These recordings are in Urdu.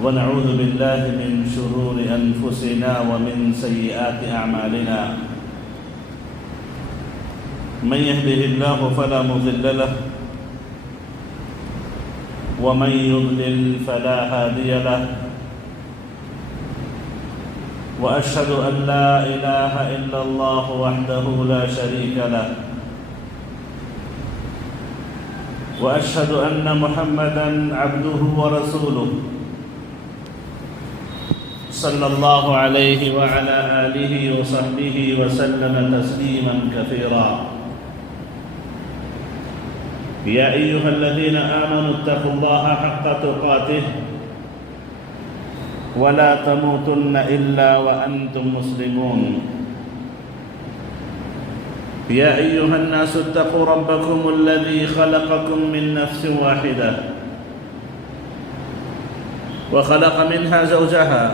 ونعوذ بالله من شرور أنفسنا ومن سيئات أعمالنا. من يهده الله فلا مضل له ومن يضلل فلا هادي له. وأشهد أن لا إله إلا الله وحده لا شريك له. وأشهد أن محمدًا عبده ورسوله صلى الله عليه وعلى آله وصحبه وسلم تسليمًا كثيرا. يا أيها الذين آمنوا اتقوا الله حق تقاته ولا تموتن إلا وأنتم مسلمون. يا أيها الناس اتقوا ربكم الذي خلقكم من نفس واحدة وخلق منها زوجها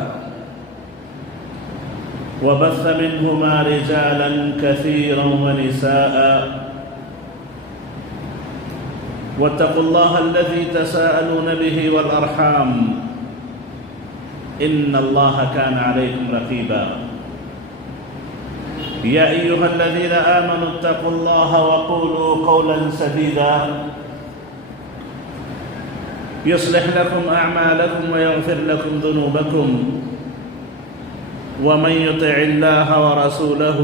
وبث منهما رجالا كثيرا ونساء واتقوا الله الذي تساءلون به والأرحام إن الله كان عليكم رقيبا. يا أيها الذين آمنوا اتقوا الله وقولوا قولا سديدا يصلح لكم أعمالكم ويغفر لكم ذنوبكم ومن يطع الله ورسوله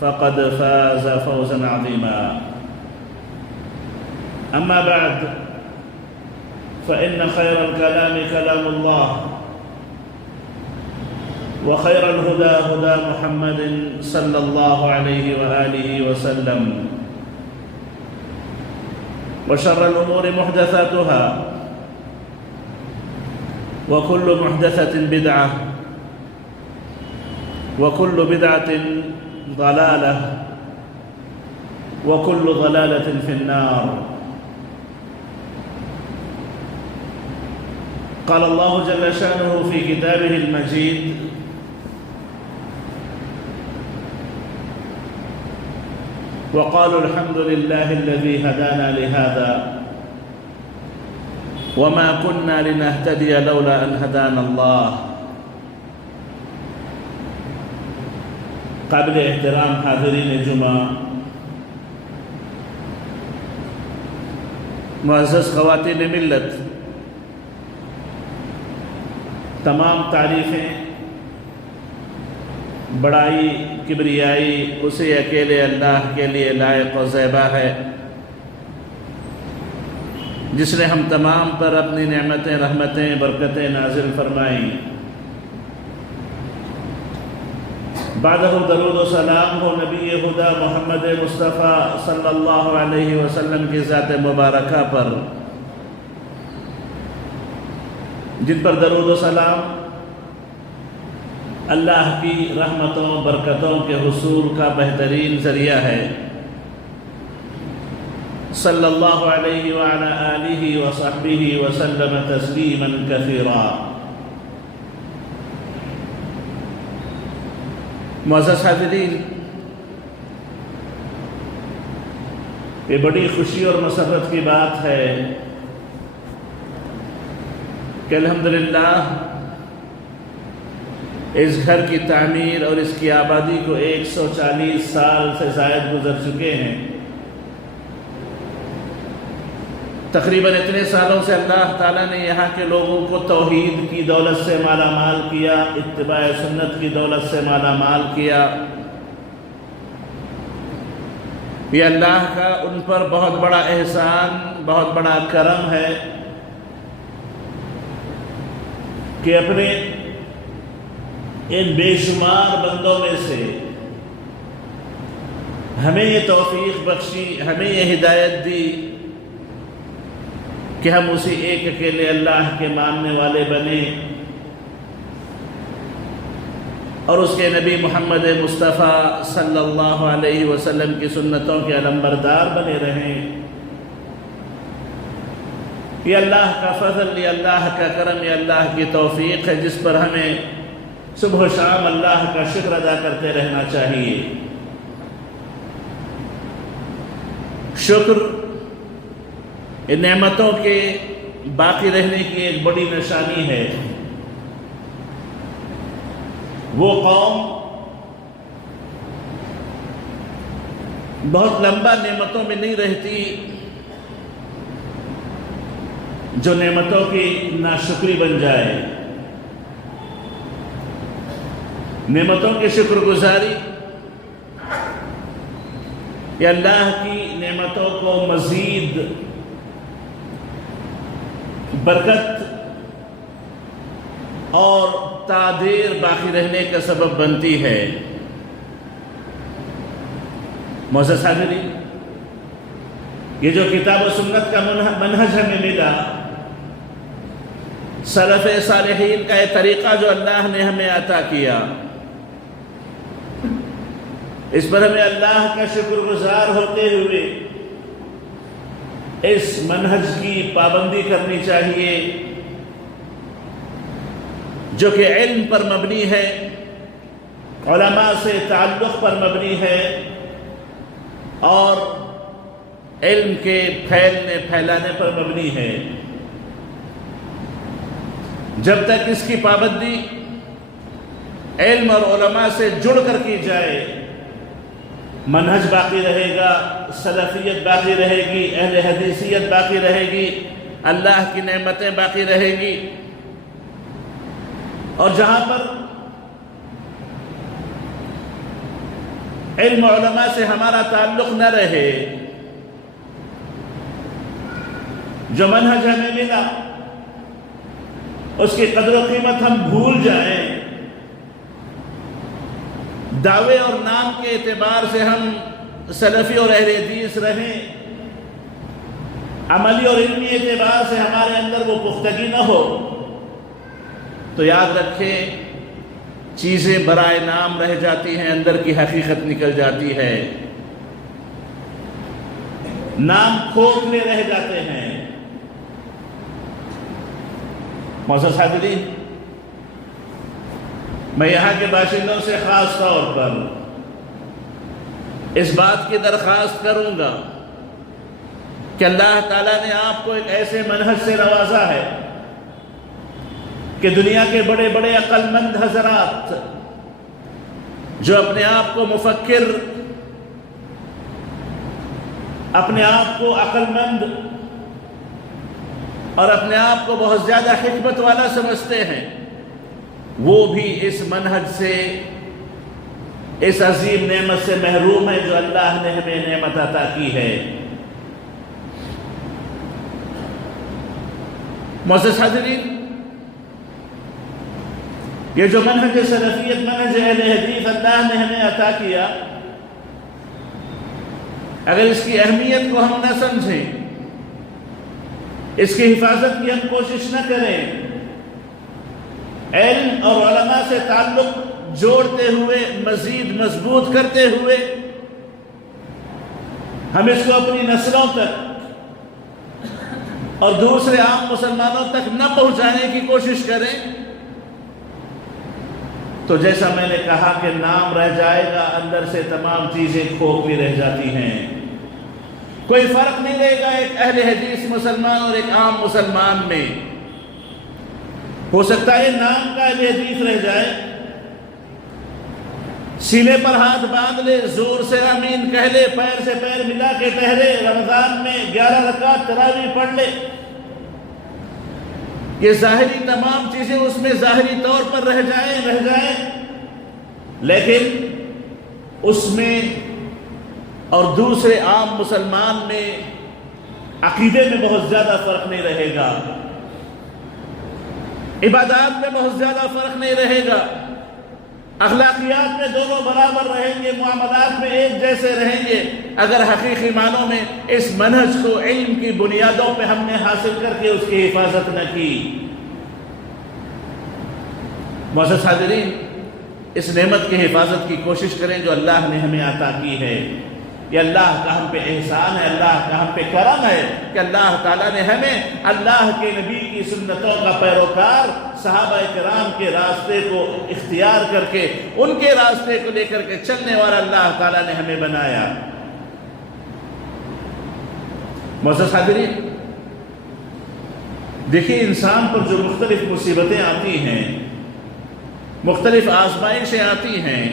فقد فاز فوزا عظيما. أما بعد فإن خير الكلام كلام الله وخير الهدى هدى محمد صلى الله عليه وآله وسلم وشر الأمور محدثاتها وكل محدثة بدعة وكل بدعة ضلالة وكل ضلالة في النار. قال الله جل شأنه في كتابه المجيد: وقالوا الحمد لله الذي هدانا لهذا وما كنا لنهتدي لولا أن هدانا الله. قابل احترام حاضرین جمعہ، معزز خواتین ملت، تمام تعریفیں، بڑائی، کبریائی اسی اکیلے اللہ کے لیے لائق و زیبا ہے جس نے ہم تمام پر اپنی نعمتیں، رحمتیں، برکتیں نازل فرمائیں. بعدہ درود و سلام ہو نبی خدا محمد مصطفیٰ صلی اللہ علیہ وسلم کی ذات مبارکہ پر، جن پر درود و سلام اللہ کی رحمتوں، برکتوں کے حصول کا بہترین ذریعہ ہے. صلی اللہ علیہ وعلی آلہ وصحبہ وسلم تسلیما کثیرا. معزز حاضرین، یہ بڑی خوشی اور مسرت کی بات ہے کہ الحمدللہ اس گھر کی تعمیر اور اس کی آبادی کو 140 سال سے زائد گزر چکے ہیں. تقریباً اتنے سالوں سے اللہ تعالیٰ نے یہاں کے لوگوں کو توحید کی دولت سے مالا مال کیا، اتباع سنت کی دولت سے مالا مال کیا. یہ اللہ کا ان پر بہت بڑا احسان، بہت بڑا کرم ہے کہ اپنے ان بے شمار بندوں میں سے ہمیں یہ توفیق بخشی، ہمیں یہ ہدایت دی کہ ہم اسی ایک اکیلے اللہ کے ماننے والے بنے اور اس کے نبی محمد مصطفیٰ صلی اللہ علیہ وسلم کی سنتوں کے علمبردار بنے رہیں. یہ اللہ کا فضل، یہ اللہ کا کرم، یہ اللہ کی توفیق ہے جس پر ہمیں صبح و شام اللہ کا شکر ادا کرتے رہنا چاہیے. شکر ان نعمتوں کے باقی رہنے کی ایک بڑی نشانی ہے۔ وہ قوم بہت لمبا نعمتوں میں نہیں رہتی جو نعمتوں کی ناشکری بن جائے۔ نعمتوں کی شکر گزاری یا اللہ کی نعمتوں کو مزید برکت اور تعدیر باقی رہنے کا سبب بنتی ہے۔ معزز حاضرین، یہ جو کتاب و سنت کا منہج ہمیں ملا، سلف صالحین کا یہ طریقہ جو اللہ نے ہمیں عطا کیا، اس پر ہمیں اللہ کا شکر گزار ہوتے ہوئے اس منہج کی پابندی کرنی چاہیے جو کہ علم پر مبنی ہے، علماء سے تعلق پر مبنی ہے اور علم کے پھیلانے پر مبنی ہے۔ جب تک اس کی پابندی علم اور علماء سے جڑ کر کی جائے، منہج باقی رہے گا، سلفیت باقی رہے گی، اہل حدیثیت باقی رہے گی، اللہ کی نعمتیں باقی رہے گی۔ اور جہاں پر علم علماء سے ہمارا تعلق نہ رہے، جو منہج ہمیں ملا اس کی قدر و قیمت ہم بھول جائیں، دعوے اور نام کے اعتبار سے ہم سلفی اور اہل حدیث رہیں، عملی اور علمی اعتبار سے ہمارے اندر وہ پختگی نہ ہو، تو یاد رکھیں چیزیں برائے نام رہ جاتی ہیں، اندر کی حقیقت نکل جاتی ہے، نام کھوکھلے رہ جاتے ہیں۔ معزز حاضرین، میں یہاں کے باشندوں سے خاص طور پر اس بات کی درخواست کروں گا کہ اللہ تعالیٰ نے آپ کو ایک ایسے منہج سے نوازا ہے کہ دنیا کے بڑے بڑے عقل مند حضرات جو اپنے آپ کو مفکر، اپنے آپ کو عقل مند اور اپنے آپ کو بہت زیادہ حکمت والا سمجھتے ہیں، وہ بھی اس منہج سے، اس عظیم نعمت سے محروم ہے جو اللہ نے ہمیں نعمت عطا کی ہے۔ معزز حاضرین، یہ جو منہج سلفیت، منہج اہل حدیث اللہ نے ہمیں عطا کیا، اگر اس کی اہمیت کو ہم نہ سمجھیں، اس کی حفاظت کی ہم کوشش نہ کریں، علم اور علماء سے تعلق جوڑتے ہوئے، مزید مضبوط کرتے ہوئے، ہم اس کو اپنی نسلوں تک اور دوسرے عام مسلمانوں تک نہ پہنچانے کی کوشش کریں، تو جیسا میں نے کہا کہ نام رہ جائے گا، اندر سے تمام چیزیں کھوکھلی رہ جاتی ہیں۔ کوئی فرق نہیں رہے گا ایک اہل حدیث مسلمان اور ایک عام مسلمان میں۔ ہو سکتا ہے نام کا اہل حدیث رہ جائے، سینے پر ہاتھ باندھ لے، زور سے آمین کہہ لے، پیر سے پیر ملا کے ٹہرے، رمضان میں 11 رکعت تراویح پڑھ لے، یہ ظاہری تمام چیزیں اس میں ظاہری طور پر رہ جائیں، لیکن اس میں اور دوسرے عام مسلمان میں عقیدے میں بہت زیادہ فرق نہیں رہے گا، عبادات میں بہت زیادہ فرق نہیں رہے گا، اخلاقیات میں دونوں برابر رہیں گے، معاملات میں ایک جیسے رہیں گے، اگر حقیقی معنوں میں اس منہج کو علم کی بنیادوں پہ ہم نے حاصل کر کے اس کی حفاظت نہ کی۔ معزز حاضرین، اس نعمت کی حفاظت کی کوشش کریں جو اللہ نے ہمیں عطا کی ہے۔ یہ اللہ کا ہم پہ احسان ہے، اللہ کا ہم پہ کرم ہے کہ اللہ تعالیٰ نے ہمیں اللہ کے نبی کی سنتوں کا پیروکار، صحابہ کرام کے راستے کو اختیار کر کے ان کے راستے کو لے کر کے چلنے والا اللہ تعالیٰ نے ہمیں بنایا۔ معزز حاضرین، دیکھیے انسان پر جو مختلف مصیبتیں آتی ہیں، مختلف آزمائشیں آتی ہیں،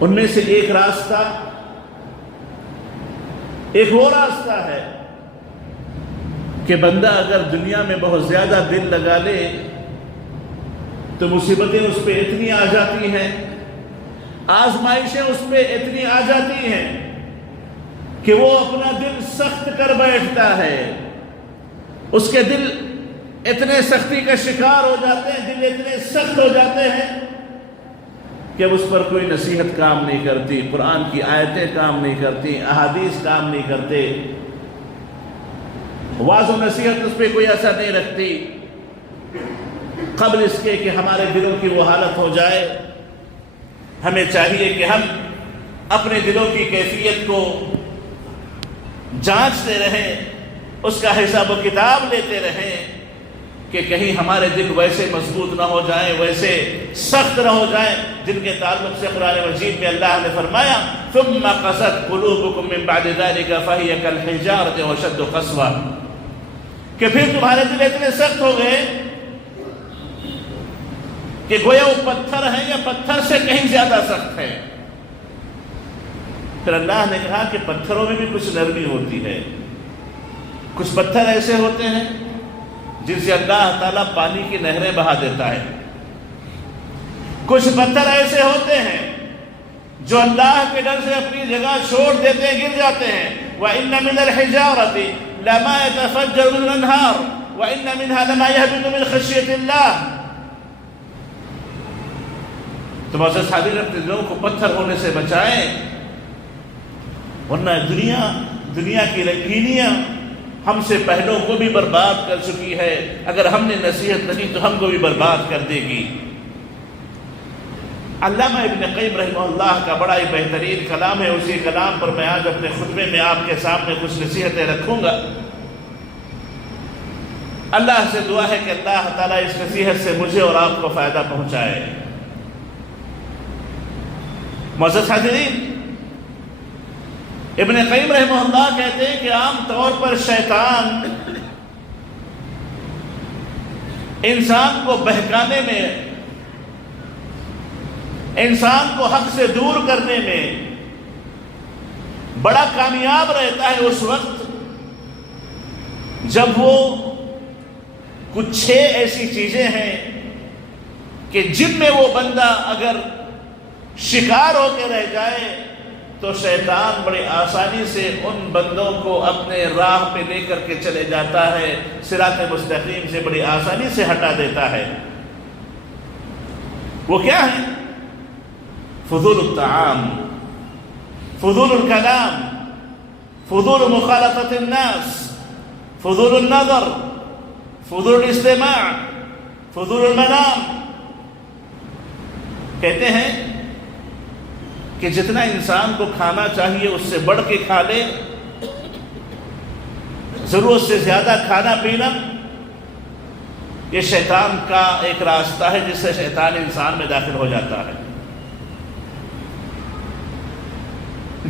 ان میں سے ایک راستہ، ایک وہ راستہ ہے کہ بندہ اگر دنیا میں بہت زیادہ دل لگا لے تو مصیبتیں اس پہ اتنی آ جاتی ہیں، آزمائشیں اس پہ اتنی آ جاتی ہیں کہ وہ اپنا دل سخت کر بیٹھتا ہے، اس کے دل اتنے سختی کا شکار ہو جاتے ہیں، دل اتنے سخت ہو جاتے ہیں کہ اب اس پر کوئی نصیحت کام نہیں کرتی، قرآن کی آیتیں کام نہیں کرتی، احادیث کام نہیں کرتے، واعظ و نصیحت اس پہ کوئی اثر نہیں رکھتی۔ قبل اس کے کہ ہمارے دلوں کی وہ حالت ہو جائے، ہمیں چاہیے کہ ہم اپنے دلوں کی کیفیت کو جانچتے رہیں، اس کا حساب و کتاب لیتے رہیں کہ کہیں ہمارے دل ویسے مضبوط نہ ہو جائیں، ویسے سخت نہ ہو جائیں جن کے تعلق سے قرآن مجید میں اللہ نے فرمایا ثم قست قلوبکم من بعد ذلك فهي كالحجارة واشد قسوة، کہ پھر تمہارے دل اتنے سخت ہو گئے کہ گویا وہ پتھر ہیں یا پتھر سے کہیں زیادہ سخت ہے۔ پھر اللہ نے کہا کہ پتھروں میں بھی کچھ نرمی ہوتی ہے، کچھ پتھر ایسے ہوتے ہیں جن سے اللہ تعالیٰ پانی کی نہریں بہا دیتا ہے، کچھ پتھر ایسے ہوتے ہیں جو اللہ کے ڈر سے اپنی جگہ چھوڑ دیتے ہیں، گر جاتے ہیں۔ وَإِنَّ مِنَ الْحِجَارَةِ لَمَا يَتَفَجَّرُ مِنْهُ الْأَنْهَارُ وَإِنَّ مِنْهَا لَمَا يَهْبِطُ مِنْ خَشْيَةِ اللَّهِ۔ تو معزز حاضرین اپنے دلوں کو پتھر ہونے سے بچائیں، ورنہ دنیا کی رنگینیاں ہم سے پہلوں کو بھی برباد کر چکی ہے، اگر ہم نے نصیحت نہیں تو ہم کو بھی برباد کر دے گی۔ علامہ ابن قیم رحمہ اللہ کا بڑا ہی بہترین کلام ہے، اسی کلام پر میں آج اپنے خطبے میں آپ کے سامنے کچھ نصیحتیں رکھوں گا۔ اللہ سے دعا ہے کہ اللہ تعالیٰ اس نصیحت سے مجھے اور آپ کو فائدہ پہنچائے۔ معزز حاضرین، ابن قیم رحمہ اللہ کہتے ہیں کہ عام طور پر شیطان انسان کو بہکانے میں، انسان کو حق سے دور کرنے میں بڑا کامیاب رہتا ہے اس وقت جب وہ کچھ 6 ایسی چیزیں ہیں کہ جن میں وہ بندہ اگر شکار ہو کے رہ جائے تو شیطان بڑی آسانی سے ان بندوں کو اپنے راہ پہ لے کر کے چلے جاتا ہے، صراط مستقیم سے بڑی آسانی سے ہٹا دیتا ہے۔ وہ کیا ہے؟ فضول الطعام، فضول الکلام، فضول مخالطت الناس، فضول النظر، فضول الاستماع، فضول المنام۔ کہتے ہیں کہ جتنا انسان کو کھانا چاہیے اس سے بڑھ کے کھا لے، ضرورت سے زیادہ کھانا پینا، یہ شیطان کا ایک راستہ ہے جس سے شیطان انسان میں داخل ہو جاتا ہے۔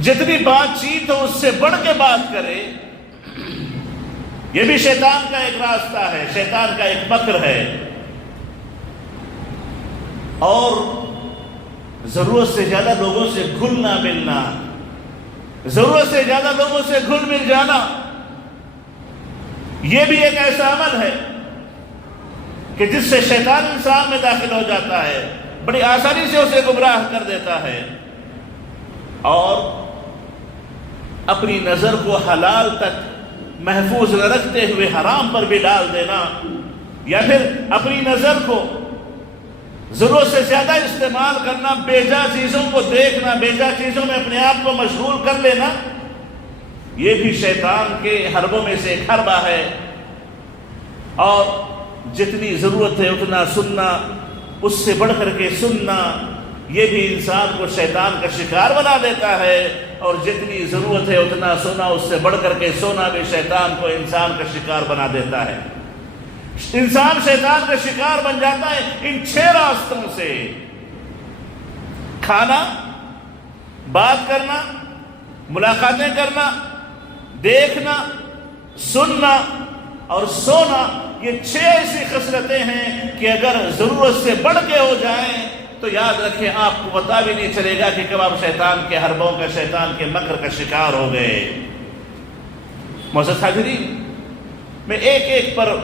جتنی بات چیت ہو اس سے بڑھ کے بات کرے، یہ بھی شیطان کا ایک راستہ ہے، شیطان کا ایک مکر ہے۔ اور ضرورت سے زیادہ لوگوں سے گھلنا ملنا، ضرورت سے زیادہ لوگوں سے گھل مل جانا، یہ بھی ایک ایسا عمل ہے کہ جس سے شیطان انسان میں داخل ہو جاتا ہے، بڑی آسانی سے اسے گمراہ کر دیتا ہے۔ اور اپنی نظر کو حلال تک محفوظ نہ رکھتے ہوئے حرام پر بھی ڈال دینا، یا پھر اپنی نظر کو ضرورت سے زیادہ استعمال کرنا، بیجا چیزوں کو دیکھنا، بیجا چیزوں میں اپنے آپ کو مشغول کر لینا، یہ بھی شیطان کے حربوں میں سے ایک حربہ ہے۔ اور جتنی ضرورت ہے اتنا سننا، اس سے بڑھ کر کے سننا، یہ بھی انسان کو شیطان کا شکار بنا دیتا ہے۔ اور جتنی ضرورت ہے اتنا سونا، اس سے بڑھ کر کے سونا بھی شیطان کو انسان کا شکار بنا دیتا ہے۔ انسان شیطان کا شکار بن جاتا ہے ان 6 راستوں سے: کھانا، بات کرنا، ملاقاتیں کرنا، دیکھنا، سننا، اور سونا، یہ 6 ایسی خصلتیں ہیں کہ اگر ضرورت سے بڑھ کے ہو جائیں تو یاد رکھیں آپ کو پتہ بھی نہیں چلے گا کہ کب آپ شیطان کے حربوں کا، شیطان کے مکر کا شکار ہو گئے۔ معزز حاضرین، میں ایک پر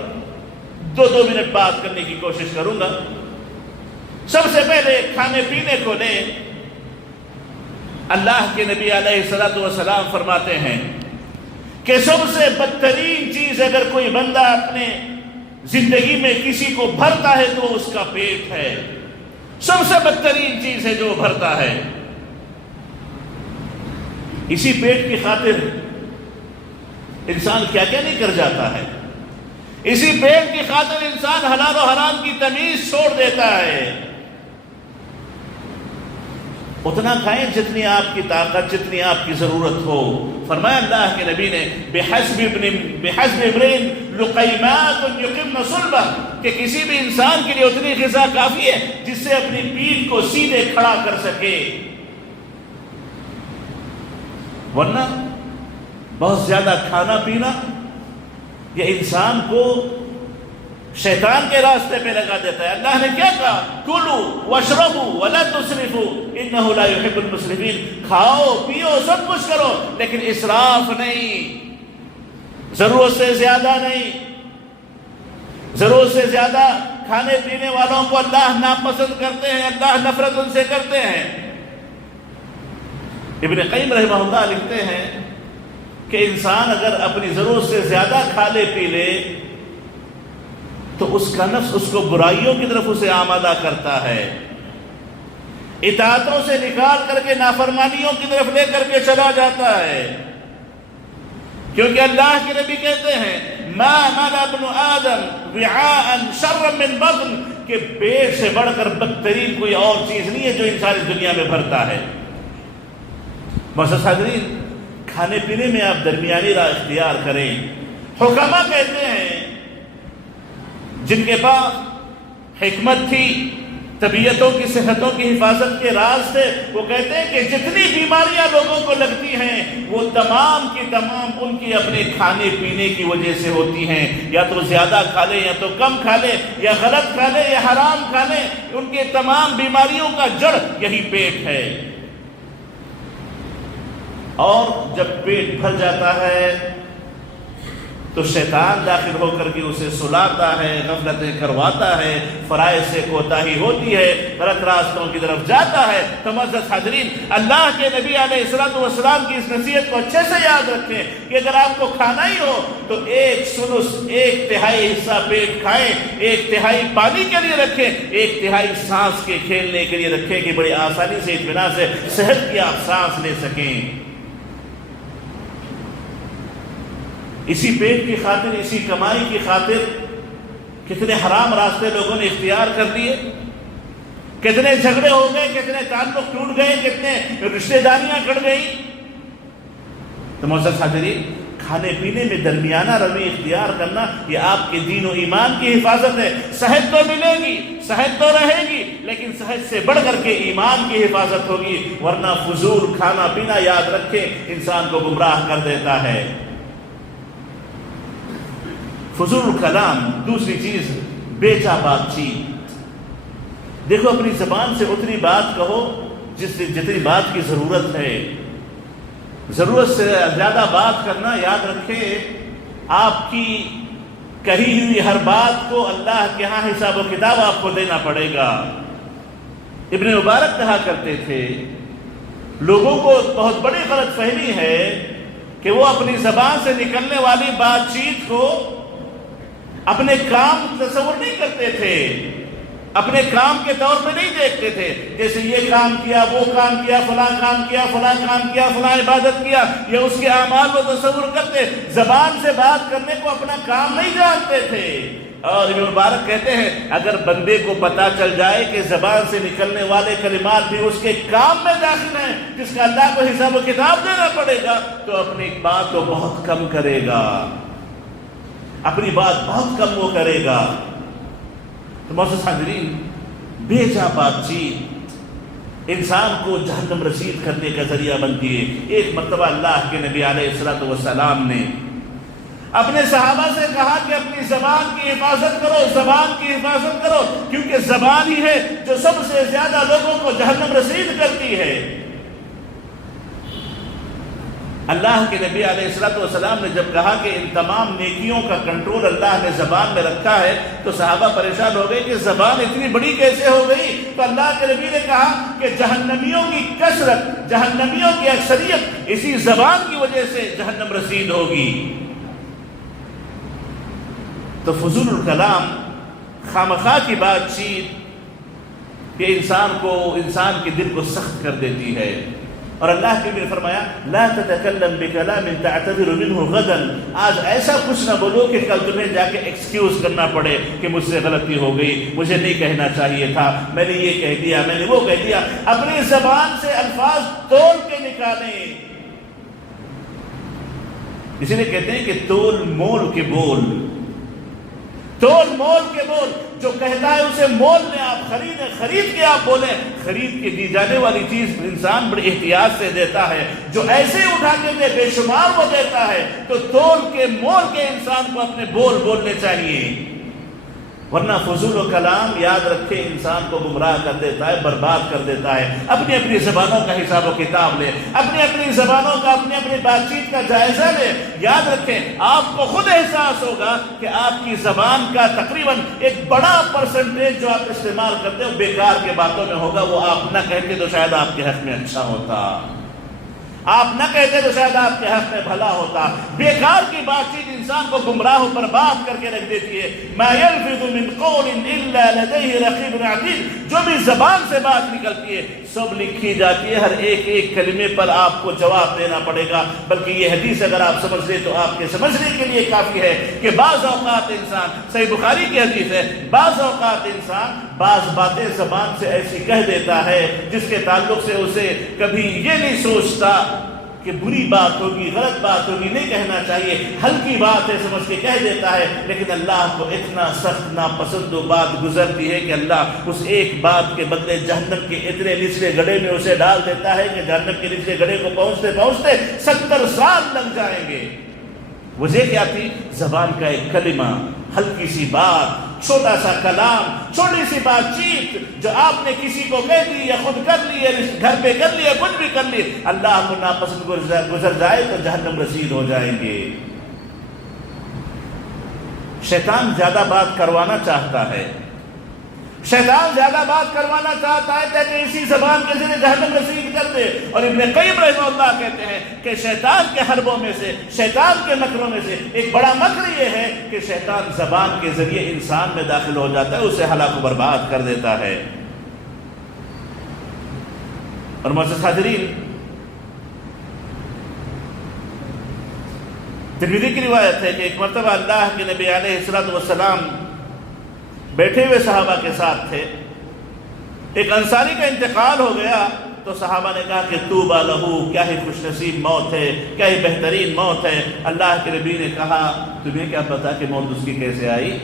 2 منٹ بات کرنے کی کوشش کروں گا۔ سب سے پہلے کھانے پینے کو لیں، اللہ کے نبی علیہ الصلوۃ والسلام فرماتے ہیں کہ سب سے بدترین چیز اگر کوئی بندہ اپنے زندگی میں کسی کو بھرتا ہے تو اس کا پیٹ ہے۔ سب سے بدترین چیز ہے جو بھرتا ہے۔ اسی پیٹ کی خاطر انسان کیا کیا نہیں کر جاتا ہے، اسی پیٹ کی خاطر انسان حلال و حرام کی تمیز چھوڑ دیتا ہے۔ اتنا کھائیں جتنی آپ کی طاقت، جتنی آپ کی ضرورت ہو۔ فرمایا اللہ کے نبی نے بحسب امرئ لقیمات یقمن صلبہ، کہ کسی بھی انسان کے لیے اتنی غذا کافی ہے جس سے اپنی پیٹھ کو سیدھے کھڑا کر سکے، ورنہ بہت زیادہ کھانا پینا یہ انسان کو شیطان کے راستے پہ لگا دیتا ہے۔ اللہ نے کیا کہا؟ کلوا واشربوا ولا تسرفوا انہ لا يحب المسرفین، کھاؤ پیو سب کچھ کرو لیکن اسراف نہیں، ضرورت سے زیادہ نہیں۔ ضرورت سے زیادہ کھانے پینے والوں کو اللہ ناپسند کرتے ہیں، اللہ نفرت ان سے کرتے ہیں۔ ابن قیم رحمہ اللہ لکھتے ہیں کہ انسان اگر اپنی ضرورت سے زیادہ کھا لے پی لے تو اس کا نفس اس کو برائیوں کی طرف اسے آمادہ کرتا ہے، اطاعتوں سے نکال کر کے نافرمانیوں کی طرف لے کر کے چلا جاتا ہے، کیونکہ اللہ کے نبی کہتے ہیں ما ملا ابن آدم وعاء شرا من بطن، کہ پیٹ سے بڑھ کر بدترین کوئی اور چیز نہیں ہے جو انسان اس دنیا میں بھرتا ہے۔ معزز حاضرین، کھانے پینے میں آپ درمیانی راہ اختیار کریں۔ حکماء کہتے ہیں جن کے پاس حکمت تھی، طبیعتوں کی صحتوں کی حفاظت کے راز تھے، وہ کہتے ہیں کہ جتنی بیماریاں لوگوں کو لگتی ہیں وہ تمام کی تمام ان کی اپنے کھانے پینے کی وجہ سے ہوتی ہیں۔ یا تو زیادہ کھا لیں، یا تو کم کھا لیں، یا غلط کھا لیں، یا حرام کھا لیں، ان کے تمام بیماریوں کا جڑ یہی پیٹ ہے۔ اور جب پیٹ بھر جاتا ہے تو شیطان داخل ہو کر کے اسے سلاتا ہے، غفلتیں کرواتا ہے، فرائض سے کوتاہی ہوتی ہے، غلط راستوں کی طرف جاتا ہے۔ تو معزز حاضرین، اللہ کے نبی علیہ الصلوۃ والسلام کی اس نصیحت کو اچھے سے یاد رکھیں کہ اگر آپ کو کھانا ہی ہو تو 1/3 حصہ پیٹ کھائیں، 1/3 پانی کے لیے رکھیں، 1/3 سانس کے کھیلنے کے لیے رکھیں کہ بڑی آسانی سے اطمینان سے صحت کی آپ سانس لے سکیں۔ اسی پیٹ کی خاطر، اسی کمائی کی خاطر کتنے حرام راستے لوگوں نے اختیار کر لیے، کتنے جھگڑے ہو گئے، کتنے تعلق ٹوٹ گئے، کتنے رشتہ داریاں کٹ گئی۔ تو معزز حاضرین، کھانے پینے میں درمیانہ روی اختیار کرنا یہ آپ کے دین و ایمان کی حفاظت ہے۔ صحت تو ملے گی، صحت تو رہے گی، لیکن صحت سے بڑھ کر کے ایمان کی حفاظت ہوگی، ورنہ فضول کھانا پینا یاد رکھیں انسان کو گمراہ کر دیتا ہے۔ فضول کلام، دوسری چیز بے جا بات چیت۔ دیکھو اپنی زبان سے اتنی بات کہو جتنی بات کی ضرورت ہے۔ ضرورت سے زیادہ بات کرنا، یاد رکھیں آپ کی کہی ہوئی ہر بات کو اللہ کے ہاں حساب و کتاب آپ کو دینا پڑے گا۔ ابن مبارک کہا کرتے تھے لوگوں کو بہت بڑی غلط فہمی ہے کہ وہ اپنی زبان سے نکلنے والی بات چیت کو اپنے کام تصور نہیں کرتے تھے، اپنے کام کے طور پہ نہیں دیکھتے تھے، جیسے یہ کام کیا، وہ کام کیا، فلاں کام کیا، فلاں کام کیا، فلاں عبادت کیا، یہ اس کے اعمال کو تصور کرتے، زبان سے بات کرنے کو اپنا کام نہیں جانتے تھے۔ اور ابن مبارک کہتے ہیں اگر بندے کو پتا چل جائے کہ زبان سے نکلنے والے کلمات بھی اس کے کام میں داخل ہیں جس کا اللہ کو حساب و کتاب دینا پڑے گا، تو اپنی بات کو بہت کم کرے گا، اپنی بات بہت کم وہ کرے گا۔ تو معزز حاضرین، بے جا بات چیت انسان کو جہنم رسید کرنے کا ذریعہ بنتی ہے۔ ایک مرتبہ اللہ کے نبی علیہ الصلوۃ والسلام نے اپنے صحابہ سے کہا کہ اپنی زبان کی حفاظت کرو، زبان کی حفاظت کرو، کیونکہ زبان ہی ہے جو سب سے زیادہ لوگوں کو جہنم رسید کرتی ہے۔ اللہ کے نبی علیہ السلام نے جب کہا کہ ان تمام نیکیوں کا کنٹرول اللہ نے زبان میں رکھا ہے تو صحابہ پریشان ہو گئے کہ زبان اتنی بڑی کیسے ہو گئی؟ تو اللہ کے نبی نے کہا کہ جہنمیوں کی کثرت، جہنمیوں کی اکثریت اسی زبان کی وجہ سے جہنم رسید ہوگی۔ تو فضول الکلام، خامخواہ کی بات چیت کہ انسان کے دل کو سخت کر دیتی ہے۔ اور اللہ کے نے فرمایا لا تتکلم بکلام تعتذر منه غدا، آج ایسا کچھ نہ بولو کہ کل تمہیں جا کے ایکسکیوز کرنا پڑے کہ مجھ سے غلطی ہو گئی، مجھے نہیں کہنا چاہیے تھا، میں نے یہ کہہ دیا، میں نے وہ کہہ دیا۔ اپنی زبان سے الفاظ تول کے نکالیں۔ اسی لیے کہتے ہیں کہ تول مول کے بول، تول مول کے بول، جو کہتا ہے اسے مول لیں، آپ خریدیں، خرید کے آپ بولیں۔ خرید کے دی جانے والی چیز انسان بڑی احتیاط سے دیتا ہے، جو ایسے اٹھا کے دے بے شمار وہ دیتا ہے، تو تول کے مول کے انسان کو اپنے بول بولنے چاہیے، ورنہ فضول و کلام یاد رکھے انسان کو گمراہ کر دیتا ہے، برباد کر دیتا ہے۔ اپنی اپنی زبانوں کا حساب و کتاب لے، اپنی اپنی زبانوں کا، اپنی اپنی بات چیت کا جائزہ لے۔ یاد رکھیں آپ کو خود احساس ہوگا کہ آپ کی زبان کا تقریباً ایک بڑا پرسنٹیج جو آپ استعمال کرتے ہو بیکار کے باتوں میں ہوگا، وہ آپ نہ کہتے تو شاید آپ کے حق میں اچھا ہوتا، آپ نہ کہتے تو شاید آپ کے حق میں بھلا ہوتا۔ بیکار کی بات چیت انسان کو گمراہ و برباد کر کے رکھ دیتی ہے۔ ما یلفظ من قول الا لدیہ رقیب عتید، جو بھی زبان سے بات نکلتی ہے سب لکھی جاتی ہے، ہر ایک ایک کلمے پر آپ کو جواب دینا پڑے گا۔ بلکہ یہ حدیث اگر آپ سمجھ لیں تو آپ کے سمجھنے کے لیے کافی ہے کہ بعض اوقات انسان، صحیح بخاری کی حدیث ہے، بعض اوقات انسان بعض باتیں زبان سے ایسی کہہ دیتا ہے جس کے تعلق سے اسے کبھی یہ نہیں سوچتا کہ بری بات ہوگی، غلط بات ہوگی، نہیں کہنا چاہیے، ہلکی بات ہے سمجھ کے کہہ دیتا ہے، لیکن اللہ کو اتنا سخت ناپسند بات گزرتی ہے کہ اللہ اس ایک بات کے بدلے جہنم کے اتنے نچلے گڑھے میں اسے ڈال دیتا ہے کہ جہنم کے نچلے گڑھے کو پہنچتے پہنچتے 70 سال لگ جائیں گے۔ وجہ کیا تھی؟ زبان کا ایک کلمہ، ہلکی سی بات، چھوٹا سا کلام، چھوٹی سی بات چیت جو آپ نے کسی کو کہہ دی یا خود کر لی یا گھر پہ کر لی یا کچھ بھی کر لی، اللہ کو ناپسند گزر جائے تو جہنم رسید ہو جائیں گے۔ شیطان زیادہ بات کروانا چاہتا ہے، شیطان زیادہ بات کروانا چاہتا ہے تاکہ اسی زبان کے ذریعے جہنم رسید کر دے۔ اور ابن قیم رحمہ اللہ کہتے ہیں کہ شیطان کے حربوں میں سے، شیطان کے مکروں میں سے ایک بڑا مکر یہ ہے کہ شیطان زبان کے ذریعے انسان میں داخل ہو جاتا ہے، اسے ہلاک و برباد کر دیتا ہے۔ اور معزز حاضرین، ترمذی کی روایت ہے کہ ایک مرتبہ اللہ کے نبی علیہ السلام بیٹھے ہوئے صحابہ کے ساتھ تھے، ایک انصاری کا انتقال ہو گیا تو صحابہ نے کہا کہ طوبی لہو، کیا ہی خوش نصیب موت ہے، کیا ہی بہترین موت ہے۔ اللہ کے نبی نے کہا تمہیں کیا پتا کہ موت اس کی کیسے آئی؟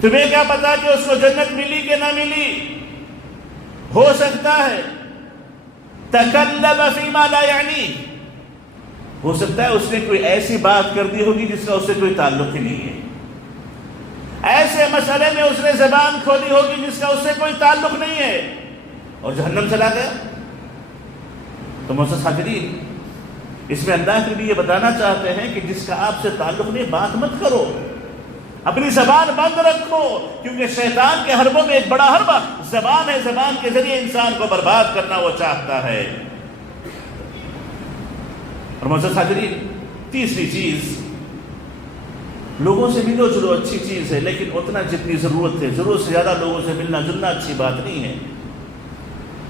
تمہیں کیا پتا کہ اس کو جنت ملی کہ نہ ملی؟ ہو سکتا ہے تکلم فیما لا یعنی، ہو سکتا ہے اس نے کوئی ایسی بات کر دی ہوگی جس کا اس سے کوئی تعلق ہی نہیں ہے، ایسے مسئلے میں اس نے زبان کھولی ہوگی جس کا اس سے کوئی تعلق نہیں ہے، اور جہنم چلا گیا۔ تو معزز حاضرین، اس میں اللہ کے بھی یہ بتانا چاہتے ہیں کہ جس کا آپ سے تعلق نہیں بات مت کرو، اپنی زبان بند رکھو، کیونکہ شیطان کے حربوں میں ایک بڑا حربہ زبان ہے، زبان کے ذریعے انسان کو برباد کرنا وہ چاہتا ہے۔ اور معزز حاضرین، تیسری چیز، لوگوں سے ملو جلو اچھی چیز ہے، لیکن اتنا جتنی ضرورت ہے، ضرورت سے زیادہ لوگوں سے ملنا جلنا اچھی بات نہیں ہے۔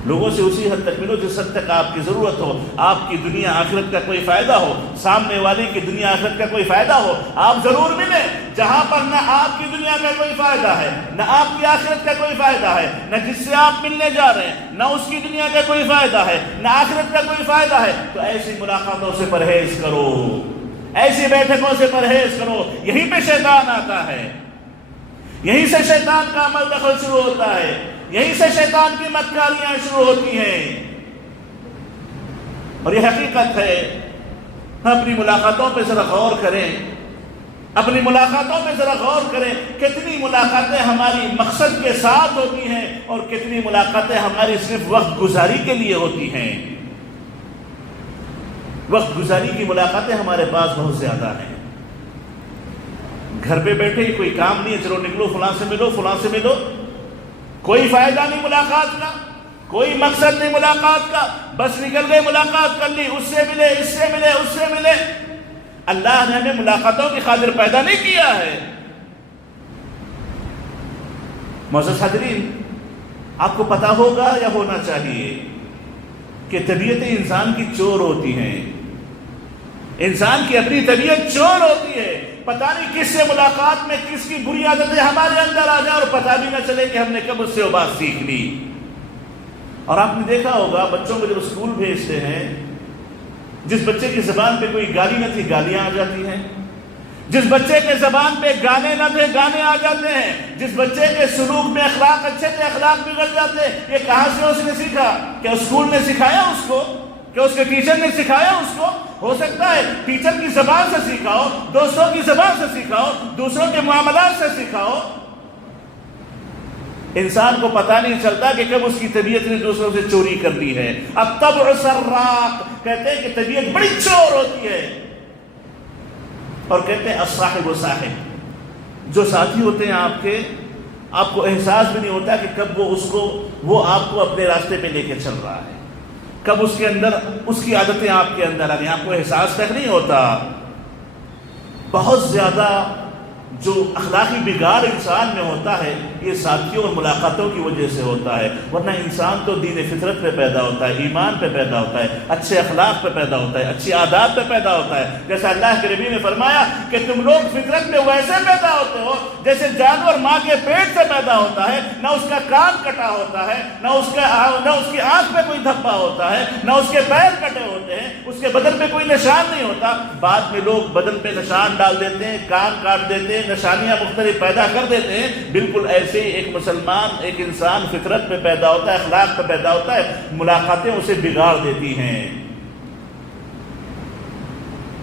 لوگوں سے اسی حد تک ملو جس حد تک آپ کی ضرورت ہو، آپ کی دنیا آخرت کا کوئی فائدہ ہو، سامنے والے کی دنیا آخرت کا کوئی فائدہ ہو، آپ ضرور ملیں۔ جہاں پر نہ آپ کی دنیا کا کوئی فائدہ ہے، نہ آپ کی آخرت کا کوئی فائدہ ہے، نہ جس سے آپ ملنے جا رہے ہیں نہ اس کی دنیا کا کوئی فائدہ ہے، نہ آخرت کا کوئی فائدہ ہے، تو ایسی ملاقاتوں سے پرہیز کرو، ایسی بیٹھکوں سے پرہیز کرو۔ یہیں پہ شیطان آتا ہے، یہیں سے شیطان کا عمل دخل شروع ہوتا ہے، یہیں سے شیطان کی مکاریاں شروع ہوتی ہیں۔ اور یہ حقیقت ہے، ہم اپنی ملاقاتوں پہ ذرا غور کریں اپنی ملاقاتوں میں ذرا غور کریں، کتنی ملاقاتیں ہماری مقصد کے ساتھ ہوتی ہیں اور کتنی ملاقاتیں ہماری صرف وقت گزاری کے لیے ہوتی ہیں۔ وقت گزاری کی ملاقاتیں ہمارے پاس بہت زیادہ ہیں۔ گھر پہ بیٹھے کوئی کام نہیں ہے، چلو نکلو فلاں سے ملو، فلاں سے ملو، کوئی فائدہ نہیں ملاقات کا، کوئی مقصد نہیں ملاقات کا، بس نکل گئے ملاقات کر لی، اس سے ملے، اس سے ملے، اس سے ملے۔ اللہ نے ہمیں ملاقاتوں کی خاطر پیدا نہیں کیا ہے۔ معزز حاضرین، آپ کو پتا ہوگا یا ہونا چاہیے کہ طبیعتیں انسان کی چور ہوتی ہیں، انسان کی اپنی طبیعت چور ہوتی ہے۔ پتہ نہیں کس سے ملاقات میں کس کی بری عادتیں ہمارے اندر آ جائیں اور پتہ بھی نہ چلے کہ ہم نے کب اس سے وہ بات سیکھ لی۔ اور آپ نے دیکھا ہوگا بچوں کو جب اسکول بھیجتے ہیں، جس بچے کی زبان پہ کوئی گالی نہ تھی گالیاں آ جاتی ہیں، جس بچے کے زبان پہ گانے نہ تھے گانے آ جاتے ہیں، جس بچے کے سلوک میں اخلاق اچھے تھے اخلاق بگڑ جاتے ہیں۔ یہ کہاں سے اس نے سیکھا؟ کیا اسکول نے سکھایا اس کو؟ کہ اس کے ٹیچر نے سکھایا اس کو؟ ہو سکتا ہے ٹیچر کی زبان سے سیکھا ہو، دوستوں کی زبان سے سیکھا ہو، دوسروں کے معاملات سے سیکھا ہو۔ انسان کو پتہ نہیں چلتا کہ کب اس کی طبیعت نے دوسروں سے چوری کر لی ہے۔ اب طبع سراق، کہتے ہیں کہ طبیعت بڑی چور ہوتی ہے، اور کہتے ہیں الصاحب صاحب، جو ساتھی ہوتے ہیں آپ کو احساس بھی نہیں ہوتا کہ کب وہ آپ کو اپنے راستے پہ لے کے چل رہا ہے، کب اس کے اندر اس کی عادتیں آپ کے اندر آ گئی، آپ کو احساس تک نہیں ہوتا۔ بہت زیادہ جو اخلاقی بگاڑ انسان میں ہوتا ہے یہ ساتھیوں اور ملاقاتوں کی وجہ سے ہوتا ہے، ورنہ انسان تو دین فطرت پہ پیدا ہوتا ہے، ایمان پہ پیدا ہوتا ہے، اچھے اخلاق پہ پیدا ہوتا ہے، اچھی عادات پہ پیدا ہوتا ہے۔ جیسا اللہ کے نبی نے فرمایا کہ تم لوگ فطرت میں ویسے پیدا ہوتے ہو جیسے جانور ماں کے پیٹ سے پیدا ہوتا ہے، نہ اس کا کان کٹا ہوتا ہے، نہ اس کی آنکھ پہ کوئی دھبا ہوتا ہے، نہ اس کے پیر کٹے ہوتے ہیں، اس کے بدن پہ کوئی نشان نہیں ہوتا۔ بعد میں لوگ بدن پہ نشان ڈال دیتے ہیں، کان کاٹ دیتے ہیں، نشانیاں مختلف پیدا کر دیتے ہیں۔ بالکل ایسے ہی ایک مسلمان، ایک انسان فطرت پہ پیدا ہوتا ہے، اخلاق پہ پیدا ہوتا ہے، ملاقاتیں اسے بگاڑ دیتی ہیں۔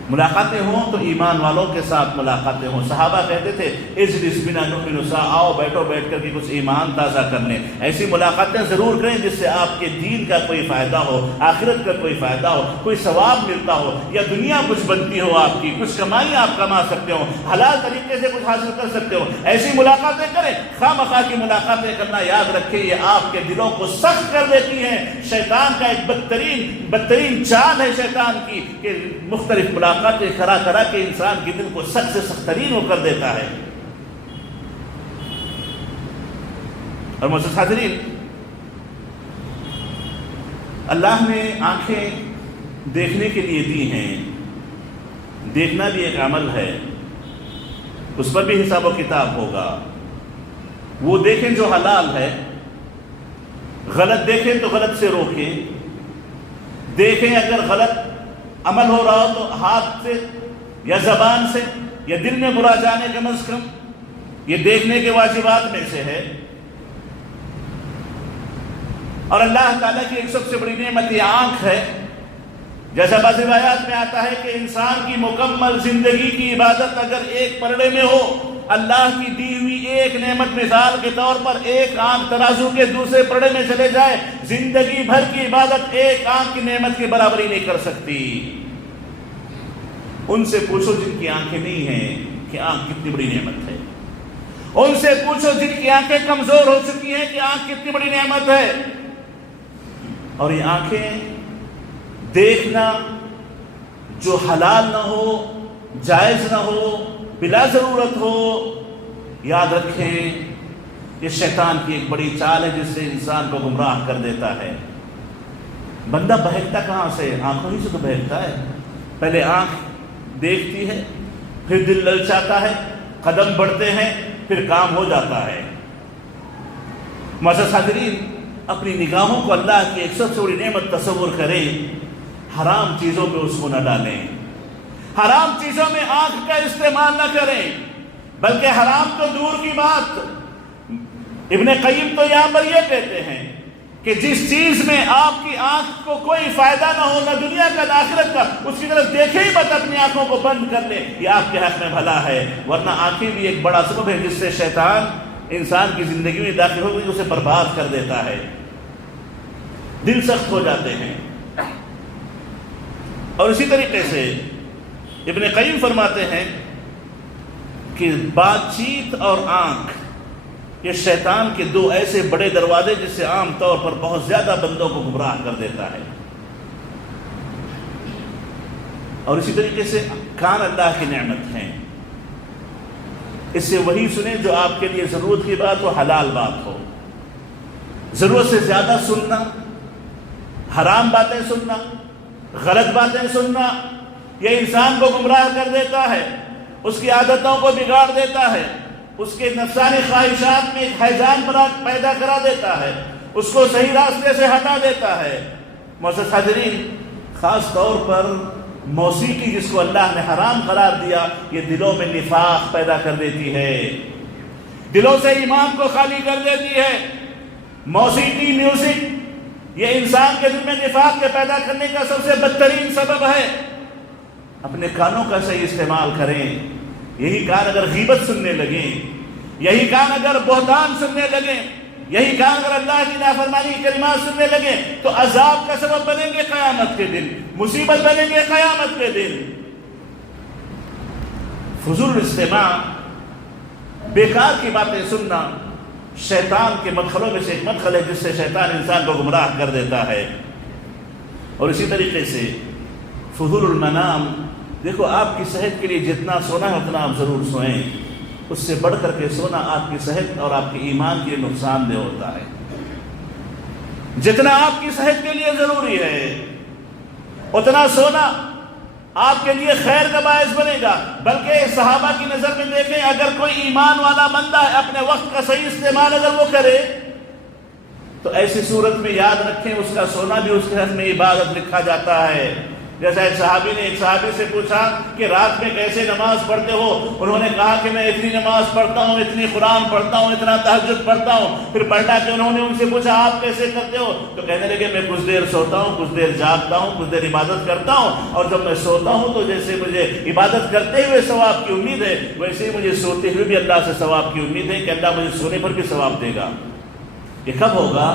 ملاقاتیں ہوں تو ایمان والوں کے ساتھ ملاقاتیں ہوں۔ صحابہ کہتے تھے اجلس بنا نؤمن سا، آؤ بیٹھو بیٹھ کر کے کچھ ایمان تازہ کر لیں۔ ایسی ملاقاتیں ضرور کریں جس سے آپ کے دین کا کوئی فائدہ ہو، آخرت کا کوئی فائدہ ہو، کوئی ثواب ملتا ہو، یا دنیا کچھ بنتی ہو، آپ کی کچھ کمائی آپ کما سکتے ہو، حلال طریقے سے کچھ حاصل کر سکتے ہو۔ ایسی ملاقاتیں کریں۔ خواہ مخواہ کی ملاقاتیں کرنا یاد رکھیں یہ آپ کے دلوں کو سخت کر دیتی ہیں۔ شیطان کا ایک بدترین چال ہے شیطان کی کہ مختلف ملاقاتیں کرا کے انسان کے دل کو سخت سے سخت ترین وہ کر دیتا ہے۔ اور معزز حاضرین، اللہ نے آنکھیں دیکھنے کے لیے دی ہیں، دیکھنا بھی ایک عمل ہے، اس پر بھی حساب و کتاب ہوگا۔ وہ دیکھیں جو حلال ہے، غلط دیکھیں تو غلط سے روکیں، دیکھیں اگر غلط عمل ہو رہا ہو تو ہاتھ سے یا زبان سے یا دل میں برا جانے کم از کم، یہ دیکھنے کے واجبات میں سے ہے۔ اور اللہ تعالیٰ کی ایک سب سے بڑی نعمت یہ آنکھ ہے۔ جیسا بعض روایات میں آتا ہے کہ انسان کی مکمل زندگی کی عبادت اگر ایک پلڑے میں ہو، اللہ کی دی ہوئی ایک نعمت مثال کے طور پر ایک آنکھ ترازو کے دوسرے پلڑے میں چلے جائے، زندگی بھر کی عبادت ایک آنکھ کی نعمت کی برابری نہیں کر سکتی۔ ان سے پوچھو جن کی آنکھیں نہیں ہیں کہ آنکھ کتنی بڑی نعمت ہے، ان سے پوچھو جن کی آنکھیں کمزور ہو چکی ہیں کہ آنکھ کتنی بڑی نعمت ہے۔ اور یہ آنکھیں دیکھنا جو حلال نہ ہو، جائز نہ ہو، بلا ضرورت ہو، یاد رکھیں یہ شیطان کی ایک بڑی چال ہے جس سے انسان کو گمراہ کر دیتا ہے۔ بندہ بہکتا کہاں سے؟ آنکھوں ہی سے تو بہکتا ہے۔ پہلے آنکھ دیکھتی ہے، پھر دل للچاتا ہے، قدم بڑھتے ہیں، پھر کام ہو جاتا ہے۔ معزز حاضرین، اپنی نگاہوں کو اللہ کی ایک سب سے بڑی نعمت تصور کریں، حرام چیزوں پہ اس کو نہ ڈالیں، حرام چیزوں میں آنکھ کا استعمال نہ کریں، بلکہ حرام تو دور کی بات، ابن قیم تو یہاں پر یہ کہتے ہیں کہ جس چیز میں آپ کی آنکھ کو کوئی فائدہ نہ ہو، نہ دنیا کا نہ آخرت کا، اس کی طرف دیکھے ہی مت، اپنی آنکھوں کو بند کر لے، یہ آپ کے حق میں بھلا ہے۔ ورنہ آنکھیں بھی ایک بڑا سبب ہے جس سے شیطان انسان کی زندگی میں داخل ہو گئی، اسے برباد کر دیتا ہے، دل سخت ہو جاتے ہیں۔ اور اسی طریقے سے ابن قیم فرماتے ہیں کہ بات چیت اور آنکھ یہ شیطان کے دو ایسے بڑے دروازے جس سے عام طور پر بہت زیادہ بندوں کو گمراہ کر دیتا ہے۔ اور اسی طریقے سے کان اللہ کی نعمت ہیں، اس سے وہی سنیں جو آپ کے لیے ضرورت کی بات ہو، حلال بات ہو۔ ضرورت سے زیادہ سننا، حرام باتیں سننا، غلط باتیں سننا، یہ انسان کو گمراہ کر دیتا ہے، اس کی عادتوں کو بگاڑ دیتا ہے، اس کے نفسانی خواہشات میں ایک حیران پیدا کرا دیتا ہے، اس کو صحیح راستے سے ہٹا دیتا ہے۔ معزز حاضرین، خاص طور پر موسیقی جس کو اللہ نے حرام قرار دیا، یہ دلوں میں نفاق پیدا کر دیتی ہے، دلوں سے ایمان کو خالی کر دیتی ہے۔ موسیقی، میوزک، یہ انسان کے دل میں نفاق کے پیدا کرنے کا سب سے بدترین سبب ہے۔ اپنے کانوں کا صحیح استعمال کریں۔ یہی کان اگر غیبت سننے لگیں، یہی کان اگر بہتان سننے لگیں، یہی کان اگر اللہ کی نافرمانی کی کلمات سننے لگیں تو عذاب کا سبب بنیں گے قیامت کے دن، مصیبت بنیں گے قیامت کے دن۔ فضول استماع، بیکار کی باتیں سننا شیطان کے مدخلوں میں سے ایک مدخل ہے جس سے شیطان انسان کو گمراہ کر دیتا ہے۔ اور اسی طریقے سے فضول المنام، دیکھو آپ کی صحت کے لیے جتنا سونا ہے اتنا آپ ضرور سوئیں، اس سے بڑھ کر کے سونا آپ کی صحت اور آپ کے ایمان کے لیے نقصان دہ ہوتا ہے۔ جتنا آپ کی صحت کے لیے ضروری ہے اتنا سونا آپ کے لیے خیر کا باعث بنے گا۔ بلکہ صحابہ کی نظر میں دیکھیں، اگر کوئی ایمان والا بندہ ہے اپنے وقت کا صحیح استعمال اگر وہ کرے تو ایسی صورت میں یاد رکھیں اس کا سونا بھی اس کے حق میں عبادت لکھا جاتا ہے۔ جیسا ایک صحابی نے ایک صحابی سے پوچھا کہ رات میں کیسے نماز پڑھتے ہو؟ انہوں نے کہا کہ میں اتنی نماز پڑھتا ہوں، اتنی قرآن پڑھتا ہوں، اتنا تہجد پڑھتا ہوں۔ پھر پلٹا کہ انہوں نے ان سے پوچھا آپ کیسے کرتے ہو؟ تو کہنے لگے میں کچھ دیر سوتا ہوں، کچھ دیر جاگتا ہوں، کچھ دیر عبادت کرتا ہوں، اور جب میں سوتا ہوں تو جیسے مجھے عبادت کرتے ہوئے ثواب کی امید ہے ویسے ہی مجھے سوتے ہوئے بھی اللہ سے ثواب کی امید ہے کہ اللہ مجھے سونے پر بھی ثواب دے گا۔ یہ کب ہوگا؟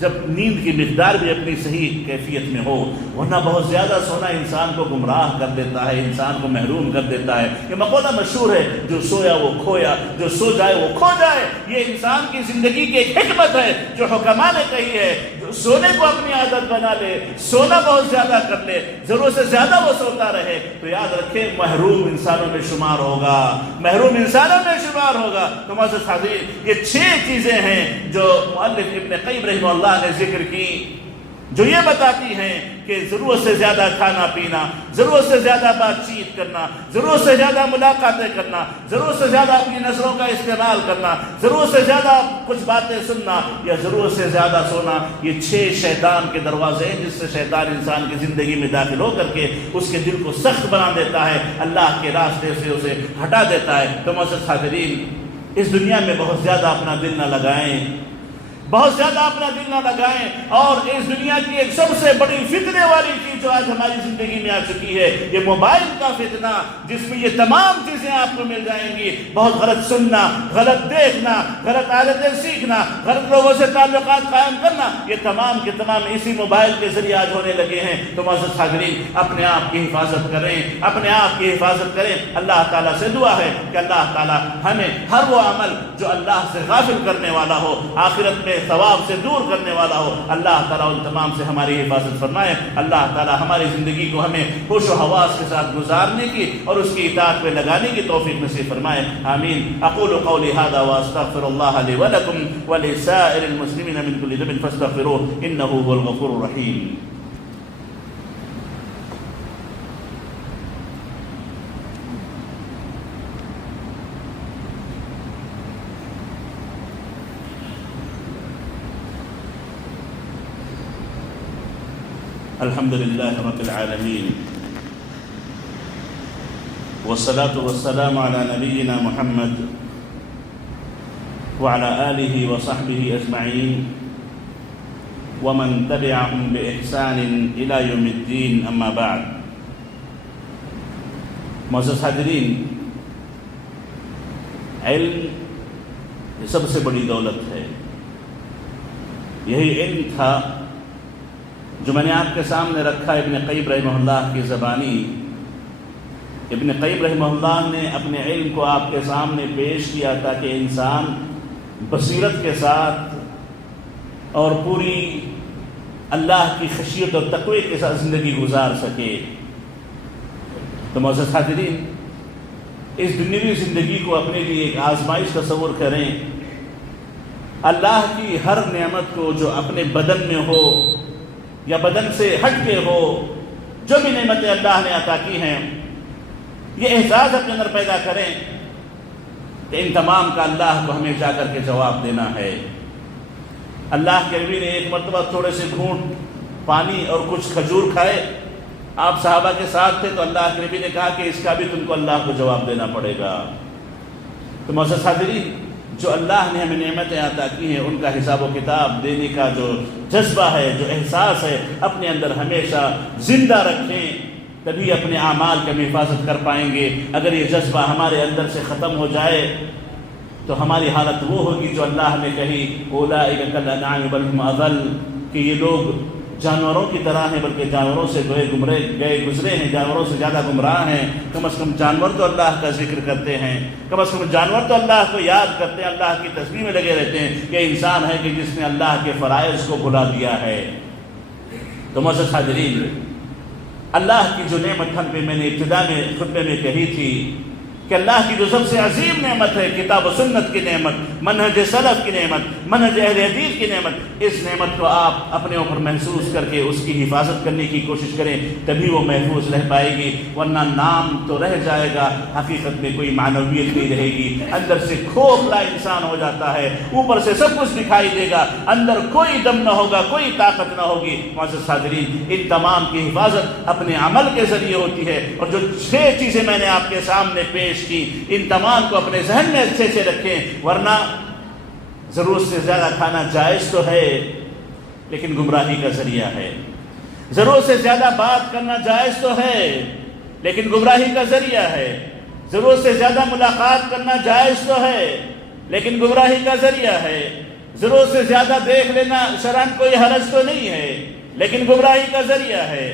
جب نیند کی مقدار بھی اپنی صحیح کیفیت میں ہو، ورنہ بہت زیادہ سونا انسان کو گمراہ کر دیتا ہے، انسان کو محروم کر دیتا ہے۔ یہ مقولہ مشہور ہے، جو سویا وہ کھویا، جو سو جائے وہ کھو جائے۔ یہ انسان کی زندگی کی ایک حکمت ہے جو حکماء نے کہی ہے، جو سونے کو اپنی عادت بنا لے، سونا بہت زیادہ کر لے، ضرورت سے زیادہ وہ سوتا رہے تو یاد رکھے محروم انسانوں میں شمار ہوگا، محروم انسانوں میں شمار ہوگا۔ تو معزز حاضرین، یہ 6 چیزیں ہیں جو مؤلف ابن قیم رحمہ اللہ نے ذکر کی، جو یہ بتاتی ہیں کہ ضرورت سے زیادہ کھانا پینا، ضرورت سے زیادہ بات چیت کرنا، ضرورت سے زیادہ ملاقاتیں کرنا، ضرورت سے زیادہ اپنی نظروں کا استعمال کرنا، ضرورت سے زیادہ کچھ باتیں سننا، یا ضرورت سے زیادہ سونا، یہ 6 شیطان کے دروازے ہیں جس سے شیطان انسان کی زندگی میں داخل ہو کر کے اس کے دل کو سخت بنا دیتا ہے، اللہ کے راستے سے اسے ہٹا دیتا ہے۔ تو معزز حاضرین، اس دنیا میں بہت زیادہ اپنا دل نہ لگائیں، بہت زیادہ اپنا دل نہ لگائیں، اور اس دنیا کی ایک سب سے بڑی فتنے والی چیز جو آج ہماری زندگی میں آ چکی ہے، یہ موبائل کا فتنہ، جس میں یہ تمام چیزیں آپ کو مل جائیں گی۔ بہت غلط سننا، غلط دیکھنا، غلط عادتیں سیکھنا، غلط لوگوں سے تعلقات قائم کرنا، یہ تمام کے تمام اسی موبائل کے ذریعے آج ہونے لگے ہیں۔ تو معزز حاضرین، اپنے آپ کی حفاظت کریں، اپنے آپ کی حفاظت کریں۔ اللہ تعالیٰ سے دعا ہے کہ اللہ تعالیٰ ہمیں ہر وہ عمل جو اللہ سے غافل کرنے والا ہو، آخرت میں ثواب سے دور کرنے والا ہو، اللہ تعالیٰ ان تمام سے ہماری حفاظت فرمائے۔ اللہ تعالیٰ ہماری زندگی کو ہمیں ہوش و حواس کے ساتھ گزارنے کی اور اس کی اطاعت میں لگانے کی توفیق نصیب فرمائے، آمین۔ اقول قولی هذا واستغفر الله لي ولكم ولسائر المسلمين من كل ذنب فاستغفروه انه هو الغفور الرحيم۔ الحمد لله رب العالمين، والصلاة والسلام على نبينا محمد وعلى آله وصحبه أجمعين، ومن تبعهم بإحسان إلى يوم الدين أما بعد. معزز حاضرین، علم یہ سب سے بڑی دولت ہے. یہی علم تھا جو میں نے آپ کے سامنے رکھا. ابن قیم رحمہ اللہ کی زبانی. ابن قیم رحمہ اللہ نے اپنے علم کو آپ کے سامنے پیش کیا تاکہ انسان بصیرت کے ساتھ اور پوری اللہ کی خشیت اور تقوی کے ساتھ زندگی گزار سکے. تو معزز حاضرین، اس دنیوی زندگی کو اپنے لیے ایک آزمائش تصور کریں. اللہ کی ہر نعمت کو جو اپنے بدن میں ہو یا بدن سے ہٹ کے ہو، جو بھی نعمتیں اللہ نے عطا کی ہیں، یہ احساس اپنے اندر پیدا کریں کہ ان تمام کا اللہ کو ہمیں جا کر کے جواب دینا ہے. اللہ کے نبی نے ایک مرتبہ تھوڑے سے گھونٹ پانی اور کچھ کھجور کھائے. آپ صحابہ کے ساتھ تھے تو اللہ کے نبی نے کہا کہ اس کا بھی تم کو اللہ کو جواب دینا پڑے گا. تو معزز حاضرین، جو اللہ نے ہمیں نعمتیں عطا کی ہیں ان کا حساب و کتاب دینے کا جو جذبہ ہے، جو احساس ہے، اپنے اندر ہمیشہ زندہ رکھیں، تبھی اپنے اعمال کی ہم حفاظت کر پائیں گے. اگر یہ جذبہ ہمارے اندر سے ختم ہو جائے تو ہماری حالت وہ ہوگی جو اللہ نے کہی، اولئک کالانعام بل ھم اضل، کہ یہ لوگ جانوروں کی طرح ہیں بلکہ جانوروں سے گزرے ہیں، جانوروں سے زیادہ گمراہ ہیں. کم از کم جانور تو اللہ کا ذکر کرتے ہیں، کم از کم جانور تو اللہ کو یاد کرتے ہیں، اللہ کی تسبیح میں لگے رہتے ہیں. یہ انسان ہے کہ جس نے اللہ کے فرائض کو بھلا دیا ہے. تو معزز حاضرین، اللہ کی جو نعمت ہم پہ میں نے ابتدا میں خطبے میں کہی تھی کہ اللہ کی جو سب سے عظیم نعمت ہے، کتاب و سنت کی نعمت، منہج سلف کی نعمت، منہج اہل حدیث کی نعمت، اس نعمت کو آپ اپنے اوپر محسوس کر کے اس کی حفاظت کرنے کی کوشش کریں، تبھی وہ محفوظ رہ پائے گی. ورنہ نام تو رہ جائے گا، حقیقت میں کوئی معنویت نہیں رہے گی. اندر سے کھوکھلا انسان ہو جاتا ہے، اوپر سے سب کچھ دکھائی دے گا، اندر کوئی دم نہ ہوگا، کوئی طاقت نہ ہوگی. معزز حاضرین، ان تمام کی حفاظت اپنے عمل کے ذریعے ہوتی ہے. اور جو 6 چیزیں میں نے آپ کے سامنے پیش کی، ان تمام کو اپنے ذہن میں اچھے سے رکھیں. ورنہ ضرورت سے زیادہ کھانا جائز تو ہے لیکن گمراہی کا ذریعہ ہے. ضرورت سے زیادہ بات کرنا جائز تو ہے لیکن گمراہی کا ذریعہ ہے. ضرورت سے زیادہ ملاقات کرنا جائز تو ہے لیکن گمراہی کا ذریعہ ہے. ضرورت سے زیادہ دیکھ لینا شرعاً کوئی حرج تو نہیں ہے لیکن گمراہی کا ذریعہ ہے.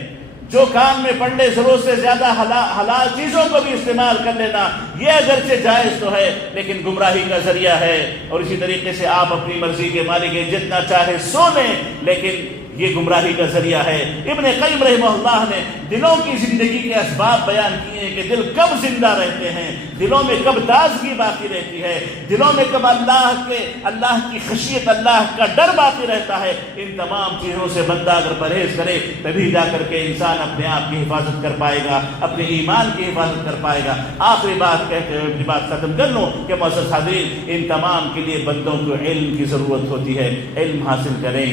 جو کام میں پڑھ لے ضرورت سے زیادہ حلال چیزوں کو بھی استعمال کر لینا، یہ اگرچہ جائز تو ہے لیکن گمراہی کا ذریعہ ہے. اور اسی طریقے سے آپ اپنی مرضی کے مالک ہیں، جتنا چاہے سو لیں لیکن یہ گمراہی کا ذریعہ ہے. ابن قیم رحمہ اللہ نے دلوں کی زندگی کے اسباب بیان کیے ہیں کہ دل کب زندہ رہتے ہیں، دلوں میں کب تازگی باقی رہتی ہے، دلوں میں کب اللہ کی خشیت، اللہ کا ڈر باقی رہتا ہے. ان تمام چیزوں سے بندہ اگر پرہیز کرے تبھی جا کر کے انسان اپنے آپ کی حفاظت کر پائے گا، اپنے ایمان کی حفاظت کر پائے گا. آخری بات کہہ کے اپنی بات ختم کر لوں کہ معزز حاضرین، ان تمام کے لیے بندوں کو علم کی ضرورت ہوتی ہے. علم حاصل کریں،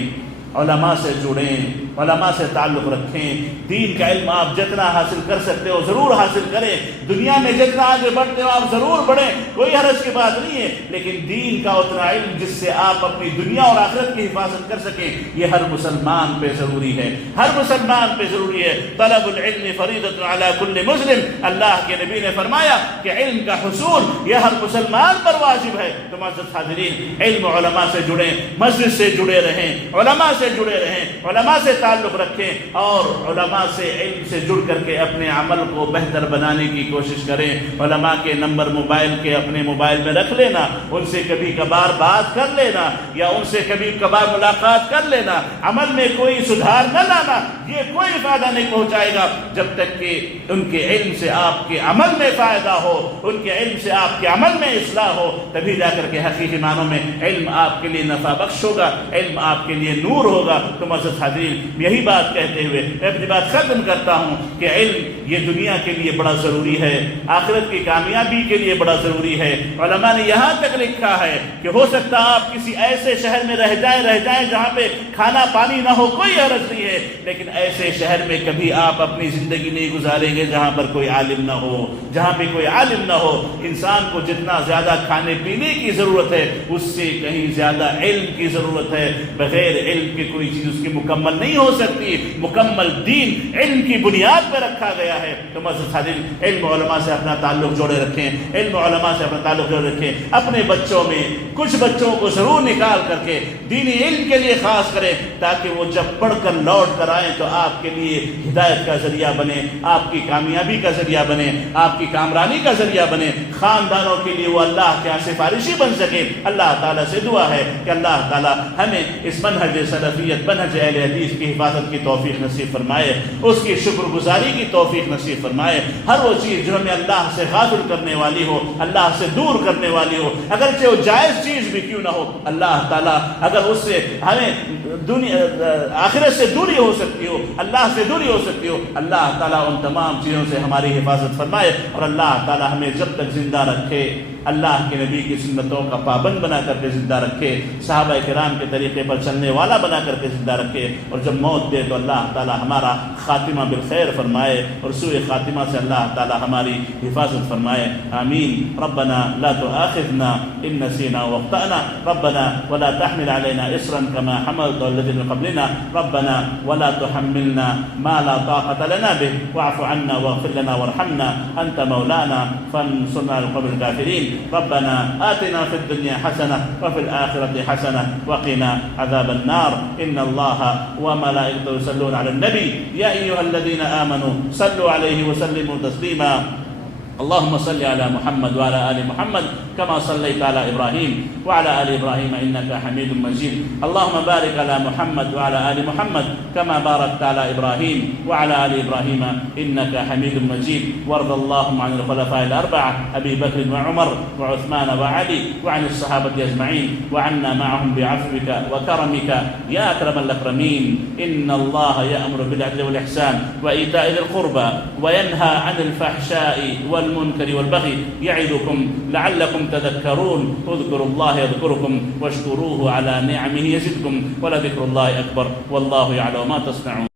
علماء سے جڑیں، علماء سے تعلق رکھیں. دین کا علم آپ جتنا حاصل کر سکتے ہو ضرور حاصل کریں. دنیا میں جتنا آگے بڑھتے ہو آپ ضرور بڑھیں، کوئی حرج کی بات نہیں ہے. لیکن دین کا اتنا علم جس سے آپ اپنی دنیا اور آخرت کی حفاظت کر سکیں، یہ ہر مسلمان پہ ضروری ہے، ہر مسلمان پہ ضروری ہے. طلب العلم فریضۃ علی کل مسلم، اللہ کے نبی نے فرمایا کہ علم کا حصول یہ ہر مسلمان پر واجب ہے. تو معزز حاضرین، علم علماء سے جڑیں، مسجد سے جڑے رہیں، علماء سے جڑے رہیں، علماء سے تعلق رکھیں اور علماء سے علم سے جڑ کر کے اپنے عمل کو بہتر بنانے کی کوشش کریں. علماء کے نمبر موبائل کے اپنے موبائل میں رکھ لینا، ان سے کبھی کبھار بات کر لینا یا ان سے کبھی کبھار ملاقات کر لینا. عمل میں کوئی سدھار نہ لانا، یہ کوئی فائدہ نہیں پہنچائے گا جب تک کہ ان کے علم سے آپ کے عمل میں فائدہ ہو، ان کے علم سے آپ کے عمل میں اصلاح ہو. تبھی جا کر کے حقیقی معنوں میں علم آپ کے لیے نفع بخش ہوگا، علم آپ کے لیے نور ہوگا. تو معزز حاضرین، یہی بات کہتے ہوئے میں اپنی بات ختم کرتا ہوں کہ علم یہ دنیا کے لیے بڑا ضروری ہے، آخرت کی کامیابی کے لیے بڑا ضروری ہے۔ علماء نے یہاں تک لکھا ہے کہ ہو سکتا آپ کسی ایسے شہر میں رہ جائیں جہاں پہ کھانا پانی نہ ہو، کوئی حرج نہیں ہے، لیکن ایسے شہر میں کبھی آپ اپنی زندگی نہیں گزاریں گے جہاں پر کوئی عالم نہ ہو، جہاں پہ کوئی عالم نہ ہو۔ انسان کو جتنا زیادہ کھانے پینے کی ضرورت ہے اس سے کہیں زیادہ علم کی ضرورت ہے۔ بغیر علم کے کوئی چیز اس کی مکمل نہیں ہو سکتی۔ مکمل دین علم کی بنیاد پر رکھا گیا ہے۔ تو معزز حاضرین، علم علماء سے اپنا تعلق جوڑے رکھیں، علم علماء سے اپنا تعلق جوڑے رکھیں۔ اپنے بچوں میں کچھ بچوں کو ضرور نکال کر کے دینی علم کے لیے خاص کریں، تاکہ وہ جب پڑھ کر لوٹ کر آئیں تو آپ کے لیے ہدایت کا ذریعہ بنے، آپ کی کامیابی کا ذریعہ بنے، آپ کی کامرانی کا ذریعہ بنے، خاندانوں کے لیے وہ اللہ کے یہاں سفارشی بن سکے۔ اللہ تعالیٰ سے دعا ہے کہ اللہ تعالیٰ ہمیں اس منہج سلفیت، منہج اہل حدیث کی حفاظت کی توفیق نصیب فرمائے، اس کی شکر گزاری کی توفیق نصیب فرمائے۔ ہر وہ چیز جو ہمیں اللہ سے غافل کرنے والی ہو، اللہ سے دور کرنے والی ہو، اگرچہ وہ جائز چیز بھی کیوں نہ ہو، اللہ تعالیٰ اگر اس سے ہمیں آخرت سے دوری ہو سکتی ہو، اللہ سے دوری ہو سکتی ہو، اللہ تعالیٰ ان تمام چیزوں سے ہماری حفاظت فرمائے، اور اللہ تعالیٰ ہمیں جب تک زندہ رکھے اللہ کے نبی کی سنتوں کا پابند بنا کر کے زندہ رکھے، صحابہ کرام کے طریقے پر چلنے والا بنا کر کے زندہ رکھے، اور جب موت دے تو اللہ تعالیٰ ہمارا خاتمہ بالخیر فرمائے، اور سوء خاتمہ سے اللہ تعالیٰ ہماری حفاظت فرمائے۔ آمین۔ ربنا لا تؤاخذنا ان نسينا واخطأنا، ربنا ولا تحمل علينا إصرا كما حملت الذين من قبلنا، ربنا ولا تحملنا ما لا طاقة لنا به، واعف عنا واغفر لنا وارحمنا، أنت مولانا فانصرنا على القوم الكافرين، ربنا آتنا في الدنيا حسنة وفي الآخرة حسنة وقنا عذاب النار، إن الله وملائكته يصلون على النبي يا أيها الذين آمنوا صلوا عليه وسلموا تسليما، اللهم صل على محمد وعلى آل محمد كما صليت على إبراهيم وعلى آل إبراهيم إنك حميد مجيد، اللهم بارك على محمد وعلى آل محمد كما باركت على إبراهيم وعلى آل إبراهيم إنك حميد مجيد، وارض اللهم عن الخلفاء الأربعة أبي بكر وعمر وعثمان وعلي وعن الصحابة أجمعين، وعنا معهم بعفوك وكرمك يا أكرم الأكرمين، إن الله يأمر بالعدل والإحسان وإيتاء ذي القربى وينهى عن الفحشاء والمنكر والبغي، يعظكم لعلكم تذكرون، اذكروا الله يذكركم واشكروه على نعمه يزدكم، ولذكر الله أكبر، والله يعلم ما تصنعون۔